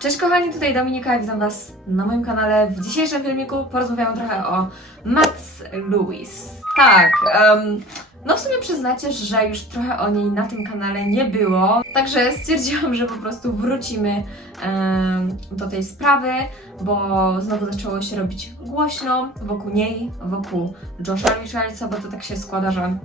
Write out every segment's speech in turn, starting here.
Cześć kochani, tutaj Dominika witam Was na moim kanale. W dzisiejszym filmiku porozmawiamy trochę o Mats Lewis. Tak, em, no w sumie przyznacie, że już trochę o niej na tym kanale nie było, także stwierdziłam, że po prostu wrócimy em, do tej sprawy, bo znowu zaczęło się robić głośno wokół niej, wokół Josha Richardsa, bo to tak się składa, że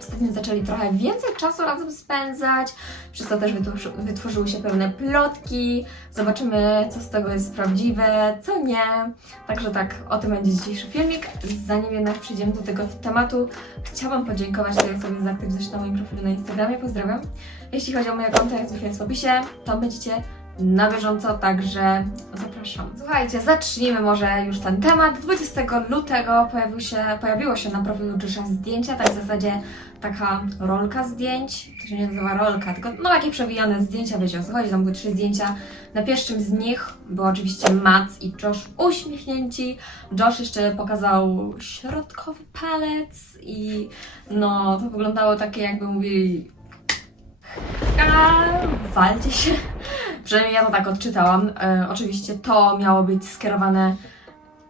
ostatnio zaczęli trochę więcej czasu razem spędzać, przez to też wytworzy, wytworzyły się pewne plotki, zobaczymy co z tego jest prawdziwe, co nie. Także tak, o tym będzie dzisiejszy filmik. Zanim jednak przejdziemy do tego tematu, chciałabym podziękować tej osobie za aktywność na moim profilu na Instagramie, pozdrawiam. Jeśli chodzi o moje konto, jak zwykle jest w opisie, to będziecie na bieżąco, także zapraszam. Słuchajcie, zacznijmy może już ten temat. 20 lutego pojawił się, pojawiło się na profilu Josha zdjęcia, tak w zasadzie taka rolka zdjęć, to się nie nazywa rolka, tylko no takie przewijane zdjęcia, wiecie o co chodzi, tam były trzy zdjęcia. Na pierwszym z nich był oczywiście Mats i Josh uśmiechnięci. Josh jeszcze pokazał środkowy palec i no to wyglądało takie jakby mówili walcie się. Przynajmniej ja to tak odczytałam. E, oczywiście to miało być skierowane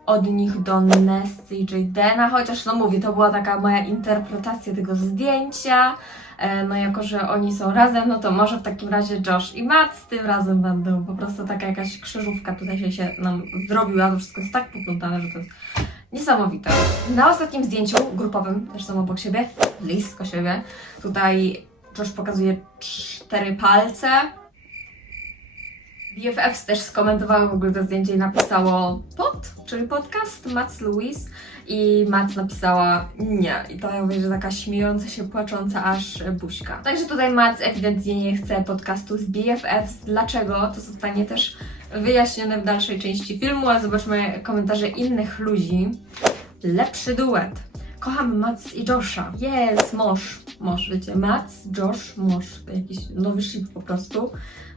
od nich do Nesty i Jadena, chociaż no mówię, to była taka moja interpretacja tego zdjęcia. E, no jako, że oni są razem, no to może w takim razie Josh i Matt z tym razem będą. Po prostu taka jakaś krzyżówka tutaj się, się nam zrobiła, to wszystko jest tak poplątane, że to jest niesamowite. Na ostatnim zdjęciu grupowym, też są obok siebie, blisko siebie, tutaj Josh pokazuje cztery palce. BFFs też skomentowały w ogóle to zdjęcie i napisało pod, czyli podcast, Mats Louise i Mats napisała nie. I to ja mówię, że taka śmiejąca się, płacząca aż buźka. Także tutaj Mats ewidentnie nie chce podcastu z BFFs. Dlaczego? To zostanie też wyjaśnione w dalszej części filmu, ale zobaczmy komentarze innych ludzi. Lepszy duet. Kocham Mats i Josha. Jest, mosz. Mosz, wiecie, Mats, Josh, mosz. Jakiś nowy ship po prostu.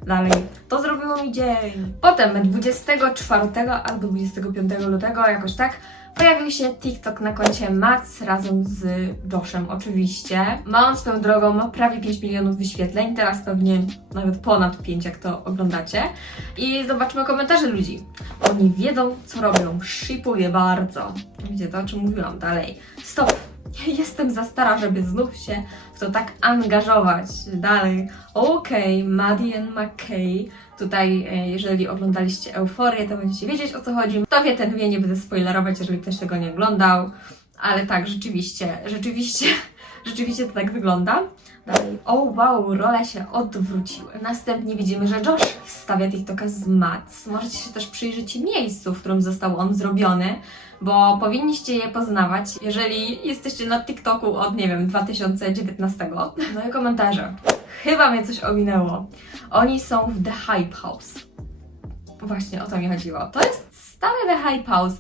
Dalej. To zrobiło mi dzień. Potem 24 albo 25 lutego, jakoś tak, pojawił się TikTok na koncie Mats razem z Joshem oczywiście. Ma on swoją drogą ma prawie 5 milionów wyświetleń, teraz pewnie nawet ponad 5 jak to oglądacie. I zobaczmy komentarze ludzi. Oni wiedzą co robią, shipuję bardzo. Widzicie to o czym mówiłam dalej. Stop! Jestem za stara, żeby znów się w to tak angażować. Dalej. Okej, Maddie and McKay. Tutaj, e, jeżeli oglądaliście Euforię, to będziecie wiedzieć o co chodzi. Kto wie, ten wie, nie będę spoilerować, jeżeli ktoś tego nie oglądał. Ale tak, rzeczywiście, rzeczywiście, rzeczywiście to tak wygląda. Dalej. O wow, role się odwróciły. Następnie widzimy, że Josh wstawia TikToka z Mats. Możecie się też przyjrzeć miejscu, w którym został on zrobiony, bo powinniście je poznawać, jeżeli jesteście na TikToku od, nie wiem, 2019. No i komentarze. Chyba mnie coś ominęło. Oni są w The Hype House. Właśnie o to mi chodziło. To jest stare The Hype House.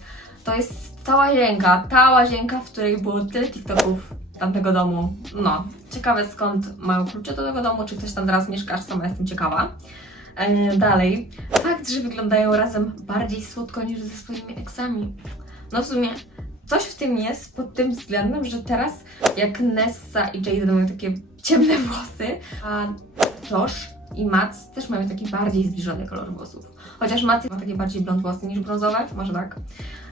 To jest ta łazienka, ta łazienka, w której było tyle TikToków tamtego domu. No, ciekawe skąd mają klucze do tego domu, czy ktoś tam teraz mieszka, aż sama jestem ciekawa. E, dalej, fakt, że wyglądają razem bardziej słodko niż ze swoimi eksami. No w sumie coś w tym jest pod tym względem, że teraz jak Nessa i Jaden mają takie ciemne włosy, a Josh i Mats też mają taki bardziej zbliżony kolor włosów. Chociaż Mats ma takie bardziej blond włosy niż brązowe, może tak.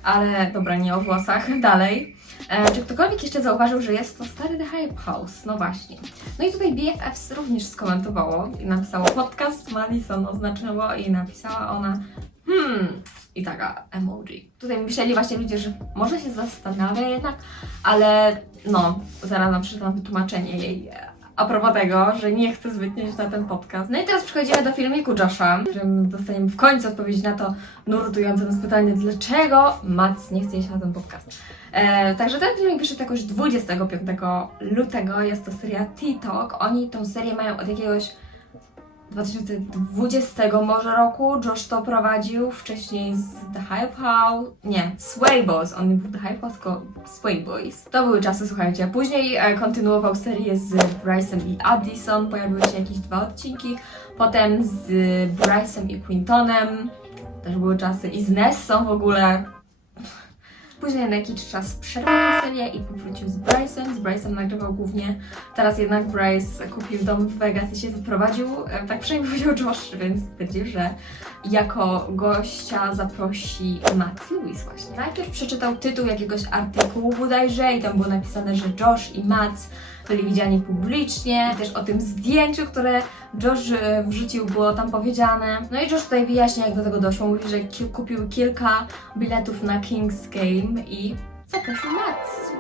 Ale dobra, nie o włosach. Dalej. E, czy ktokolwiek jeszcze zauważył, że jest to stary The Hype House? No właśnie. No i tutaj BFFs również skomentowało i napisało podcast, Madison oznaczyło i napisała ona hmm, i taka emoji. Tutaj myśleli właśnie ludzie, że może się zastanawia jednak, ale no, zaraz nam przeczytam wytłumaczenie jej e, a propos tego, że nie chcę zbytnio iść na ten podcast. No i teraz przechodzimy do filmiku Josha, w którym dostaniemy w końcu odpowiedź na to nurtujące nas pytanie, dlaczego Mats nie chce iść na ten podcast. E, także ten filmik wyszedł jakoś 25 lutego, jest to seria TikTok. Oni tą serię mają od jakiegoś 2020 może roku. Josh to prowadził wcześniej z The Hype House. Nie, Sway Boys. On nie był The Hype House, tylko Sway Boys. To były czasy, słuchajcie. Później e, kontynuował serię z Bryce'em i Addison. Pojawiły się jakieś dwa odcinki. Potem z Bryce'em i Quintonem. Też były czasy. I z Nessą w ogóle. Później na jakiś czas przerwał tę serię i powrócił z Bryce'em. Z Bryce'em nagrywał głównie. Teraz jednak Bryce kupił dom w Vegas i się wyprowadził. E, Tak przynajmniej powiedział Josh, więc stwierdził, że jako gościa zaprosi Matt Lewis właśnie. Najpierw przeczytał tytuł jakiegoś artykułu bodajże i tam było napisane, że Josh i Matt byli widziani publicznie. Też o tym zdjęciu, które Josh e, wrzucił, było tam powiedziane. No i Josh tutaj wyjaśnia, jak do tego doszło. Mówi, że kupił kilka biletów na King's Game i zaprosił Matt.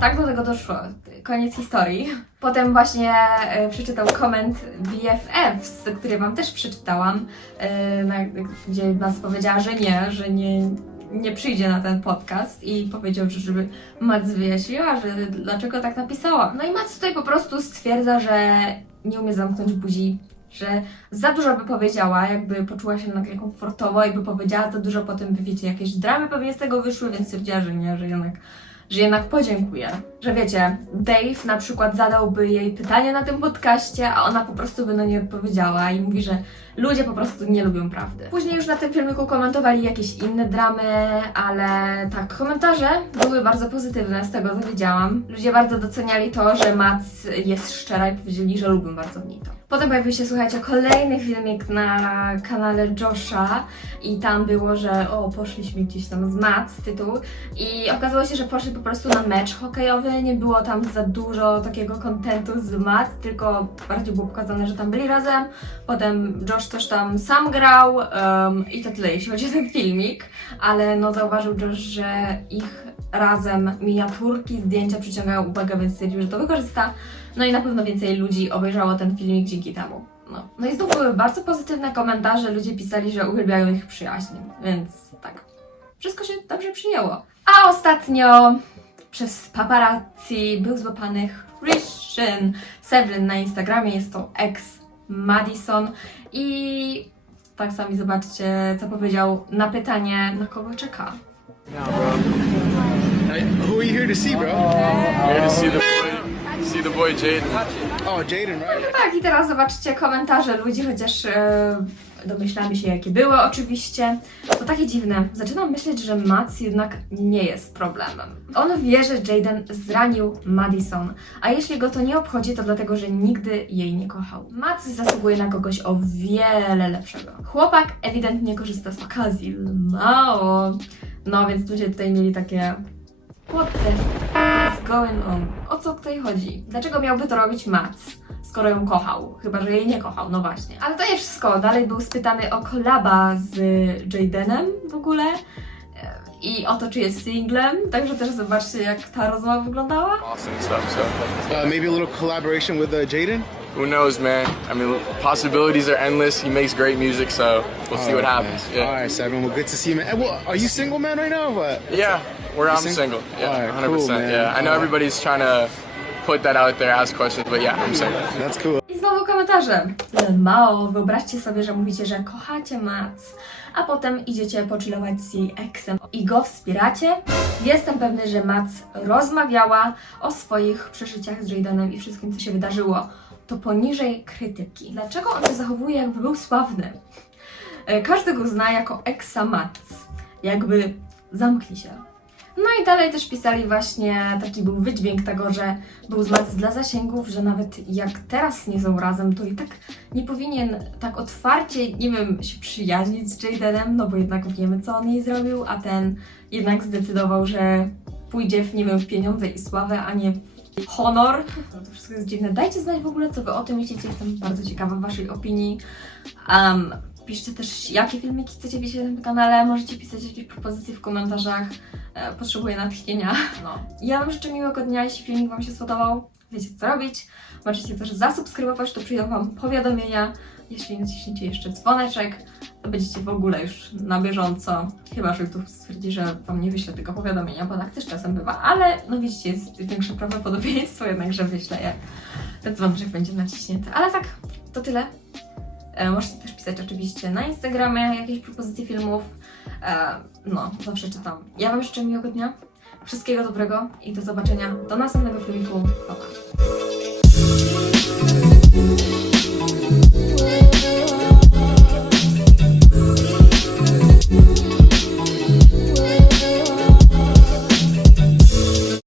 Tak do tego doszło. Koniec historii. Potem właśnie e, przeczytał koment BFFs, który Wam też przeczytałam, e, gdzie nas powiedziała, że nie, że nie, nie przyjdzie na ten podcast i powiedział, że żeby Mac wyjaśniła, że dlaczego tak napisała. No i Mac tutaj po prostu stwierdza, że nie umie zamknąć buzi, że za dużo by powiedziała, jakby poczuła się nagle komfortowo i by powiedziała za dużo, potem by wiecie, jakieś dramy pewnie z tego wyszły, więc stwierdziła, że nie, że jednak że jednak podziękuję. Że wiecie, Dave na przykład zadałby jej pytanie na tym podcaście, a ona po prostu by na nie odpowiedziała i mówi, że ludzie po prostu nie lubią prawdy. Później już na tym filmiku komentowali jakieś inne dramy, ale tak, komentarze były bardzo pozytywne, z tego co wiedziałam. Ludzie bardzo doceniali to, że Mac jest szczera i powiedzieli, że lubią bardzo w niej to. Potem pojawił się, słuchajcie, kolejny filmik na kanale Josha i tam było, że o, poszliśmy gdzieś tam z Mac, tytuł i okazało się, że poszli po prostu na mecz hokejowy, nie było tam za dużo takiego kontentu z Mac, tylko bardziej było pokazane, że tam byli razem. Potem Josh też tam sam grał um, i to tyle, jeśli chodzi o ten filmik, ale no zauważył Josh, że ich razem miniaturki, zdjęcia przyciągają uwagę, więc stwierdził, że to wykorzysta. No i na pewno więcej ludzi obejrzało ten filmik dzięki temu. No. no i znów były bardzo pozytywne komentarze, ludzie pisali, że uwielbiają ich przyjaźń, więc tak, wszystko się dobrze przyjęło. A ostatnio przez paparazzi był złapany Christian Sevlin na Instagramie, jest to ex Madison i tak sami zobaczcie, co powiedział na pytanie, na kogo czeka. Hey, Who are you here to see, bro? Here to see the boy, see the boy Jaden. Oh, Jaden, right? Tak, i teraz zobaczcie komentarze ludzi, chociaż e, domyślamy się, jakie były oczywiście. To takie dziwne. Zaczynam myśleć, że Mac jednak nie jest problemem. On wie, że Jaden zranił Madison, a jeśli go to nie obchodzi, to dlatego, że nigdy jej nie kochał. Mac zasługuje na kogoś o wiele lepszego. Chłopak ewidentnie korzysta z okazji. Mało. No, więc ludzie tutaj mieli takie What the f- is going on? O co tutaj chodzi? Dlaczego miałby to robić Mac, skoro ją kochał? Chyba, że jej nie kochał, no właśnie. Ale to nie wszystko. Dalej był spytany o kolaba z Jadenem w ogóle e, i o to, czy jest singlem. Także też zobaczcie, jak ta rozmowa wyglądała. Uh, maybe a little collaboration with uh, Jaden? who knows, man? I mean, possibilities are endless. He makes great music, so we'll see what happens. All Yeah, right, Seven. Well, good to see you, man. Hey, well, are you single, man, right now? or What? yeah. We're I'm single? single. Yeah, Alright, 100. cool, percent man. Yeah, I know Alright. everybody's trying to put that out there, ask questions, but yeah, I'm single. That's cool. I znowu komentarze. Mało, wyobraźcie sobie, że mówicie, że kochacie Mac, a potem idziecie pochillować z jej eksem i go wspieracie. Jestem pewny, że Mac rozmawiała o swoich przeżyciach z Jadenem i wszystkim, co się wydarzyło. To poniżej krytyki. Dlaczego on się zachowuje, jakby był sławny? E, Każdy go zna jako eksa Mac. Jakby zamknij się. No i dalej też pisali właśnie, taki był wydźwięk tego, że był z Mac dla zasięgów, że nawet jak teraz nie są razem, to i tak nie powinien tak otwarcie, nie wiem, się przyjaźnić z Jadenem, no bo jednak wiemy, co on jej zrobił, a ten jednak zdecydował, że pójdzie w, nie wiem, w pieniądze i sławę, a nie w honor. No to wszystko jest dziwne. Dajcie znać w ogóle, co wy o tym myślicie, jestem bardzo ciekawa waszej opinii. Um, piszcie też, jakie filmiki chcecie widzieć na tym kanale, możecie pisać jakieś propozycje w komentarzach. E, potrzebuję natchnienia. No. Ja Wam życzę miłego dnia, jeśli filmik Wam się spodobał. Wiecie co robić. Możecie też zasubskrybować, to przyjdą Wam powiadomienia. Jeśli naciśniecie jeszcze dzwoneczek, to będziecie w ogóle już na bieżąco. Chyba, że YouTube stwierdzi, że Wam nie wyślę tego powiadomienia, bo tak też czasem bywa. Ale no widzicie, jest większe prawdopodobieństwo jednak, że wyślę, jak ten dzwoneczek będzie naciśnięty. Ale tak, to tyle. E, możecie też pisać oczywiście na Instagramie jakieś propozycje filmów. E, no, zawsze czytam. Ja Wam życzę miłego dnia, wszystkiego dobrego i do zobaczenia do następnego filmiku. Pa, pa.